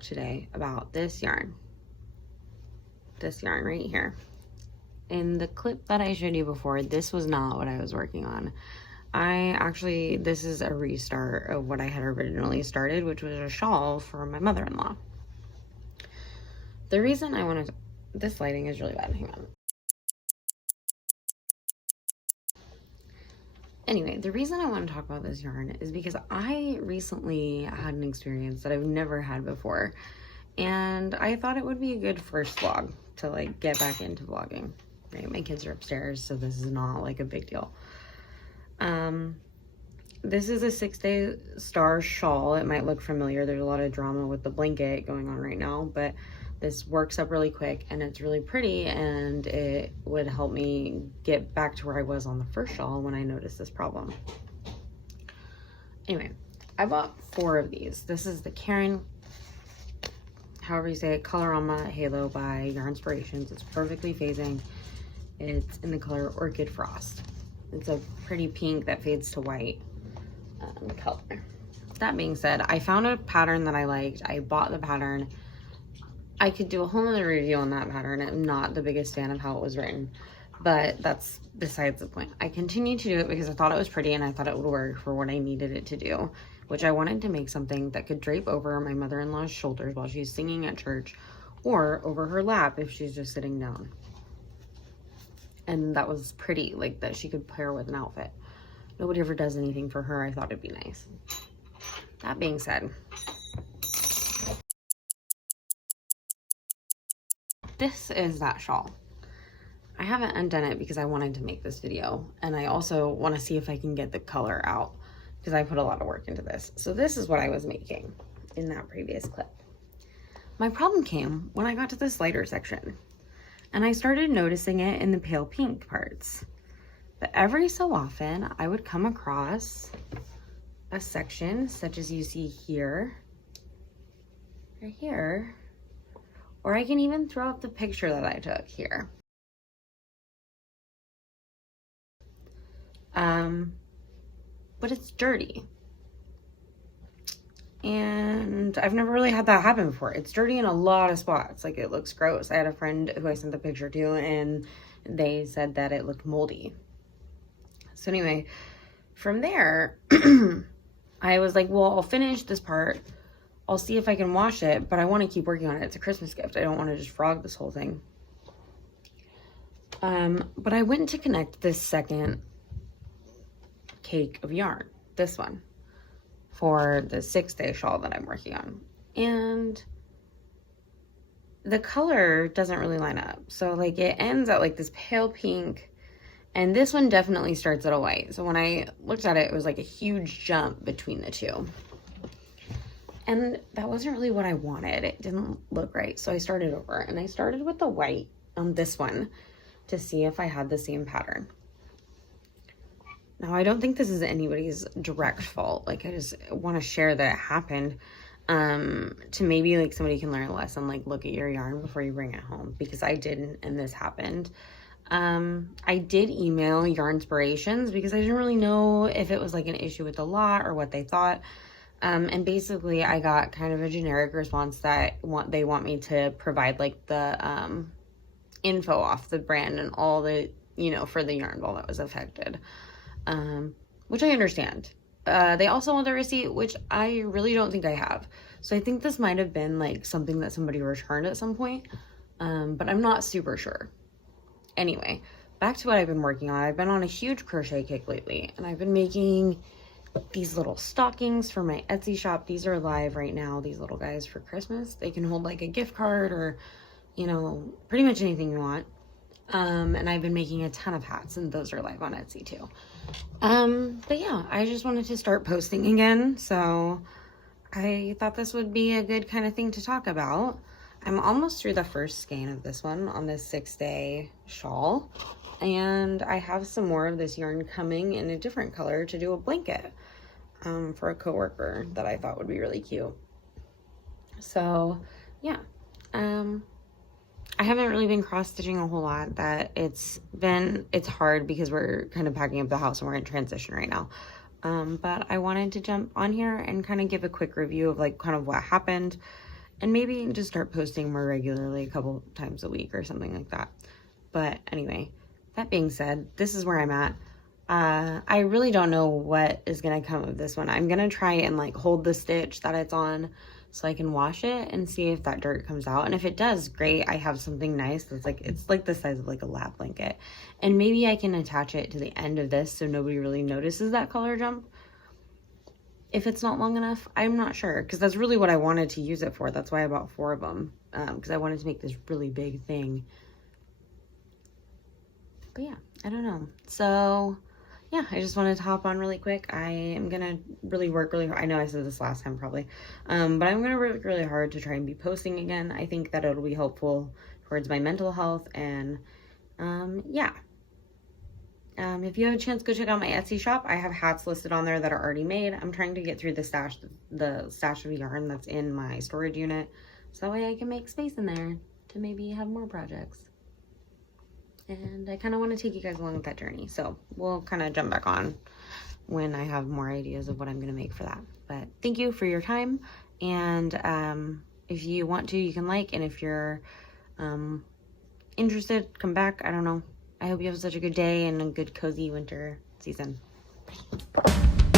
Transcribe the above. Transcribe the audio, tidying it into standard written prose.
talk today about this yarn right here. In the clip that I showed you before, this was not what I was working on. This is a restart of what I had originally started, which was a shawl for my mother-in-law. The reason I wanted to, this lighting is really bad, hang on. Anyway, the reason I want to talk about this yarn is because I recently had an experience that I've never had before, and I thought it would be a good first vlog to like get back into vlogging. Right, my kids are upstairs, so this is not like a big deal. This is a 6-day star shawl. It might look familiar. There's a lot of drama with the blanket going on right now, but this works up really quick and it's really pretty, and it would help me get back to where I was on the first shawl when I noticed this problem. Anyway, I bought 4 of these. This is the Karen, however you say it, Colorama Halo by Yarn Inspirations. It's perfectly phasing. It's in the color Orchid Frost. It's a pretty pink that fades to white color. That being said, I found a pattern that I liked. I bought the pattern. I could do a whole nother review on that pattern. I'm not the biggest fan of how it was written, but that's besides the point. I continued to do it because I thought it was pretty and I thought it would work for what I needed it to do, which I wanted to make something that could drape over my mother-in-law's shoulders while she's singing at church, or over her lap if she's just sitting down. And that was pretty, like that she could pair with an outfit. Nobody ever does anything for her. I thought it'd be nice. That being said, this is that shawl. I haven't undone it because I wanted to make this video, and I also want to see if I can get the color out because I put a lot of work into this. So this is what I was making in that previous clip. My problem came when I got to this lighter section, and I started noticing it in the pale pink parts. But every so often, I would come across a section such as you see here, right here, or I can even throw up the picture that I took here. But it's dirty. And I've never really had that happen before. It's dirty in a lot of spots. Like, it looks gross. I had a friend who I sent the picture to, and they said that it looked moldy. So anyway, from there, I was like, well, I'll finish this part. I'll see if I can wash it, but I want to keep working on it. It's a Christmas gift. I don't want to just frog this whole thing. But I went to connect this second cake of yarn, this one, for the 6-day shawl that I'm working on. And the color doesn't really line up. So like it ends at like this pale pink, and this one definitely starts at a white. So when I looked at it, it was like a huge jump between the two. And that wasn't really what I wanted. It didn't look right. So I started over, and I started with the white on this one to see if I had the same pattern. Now, I don't think this is anybody's direct fault. Like, I just want to share that it happened to maybe like somebody can learn a lesson, like look at your yarn before you bring it home, because I didn't, and this happened. I did email Yarn Inspirations because I didn't really know if it was like an issue with the lot or what they thought. And basically I got kind of a generic response that they want me to provide like the info off the brand and all the, you know, for the yarn ball that was affected, which I understand. They also want the receipt, which I really don't think I have. So I think this might have been like something that somebody returned at some point, but I'm not super sure. Anyway, back to what I've been working on. I've been on a huge crochet kick lately, and I've been making these little stockings for my Etsy shop. These are live right now, these little guys, for Christmas. They can hold like a gift card or, you know, pretty much anything you want. And I've been making a ton of hats, and those are live on Etsy too. But yeah, I just wanted to start posting again, so I thought this would be a good kind of thing to talk about. I'm almost through the first skein of this one on this 6-day shawl, and I have some more of this yarn coming in a different color to do a blanket for a coworker that I thought would be really cute. So yeah, I haven't really been cross-stitching a whole lot. It's hard because we're kind of packing up the house and we're in transition right now. But I wanted to jump on here and kind of give a quick review of like kind of what happened And maybe just start posting more regularly, a couple times a week or something like that. But anyway, that being said, this is where I'm at. I really don't know what is going to come of this one. I'm going to try and like hold the stitch that it's on so I can wash it and see if that dirt comes out. And if it does, great. I have something nice that's like, it's like the size of like a lap blanket. And maybe I can attach it to the end of this so nobody really notices that color jump. If it's not long enough, I'm not sure, because that's really what I wanted to use it for. That's why I bought 4 of them, because I wanted to make this really big thing. But yeah, I don't know. So yeah, I just wanted to hop on really quick. I am gonna really work really hard. I know I said this last time probably, but I'm gonna work really hard to try and be posting again. I think that it'll be helpful towards my mental health, and yeah. If you have a chance, go check out my Etsy shop. I have hats listed on there that are already made. I'm trying to get through the stash of yarn that's in my storage unit, so that way I can make space in there to maybe have more projects. And I kind of want to take you guys along with that journey. So we'll kind of jump back on when I have more ideas of what I'm going to make for that. But thank you for your time. And if you want to, you can like. And if you're interested, come back. I don't know. I hope you have such a good day and a good cozy winter season. Bye.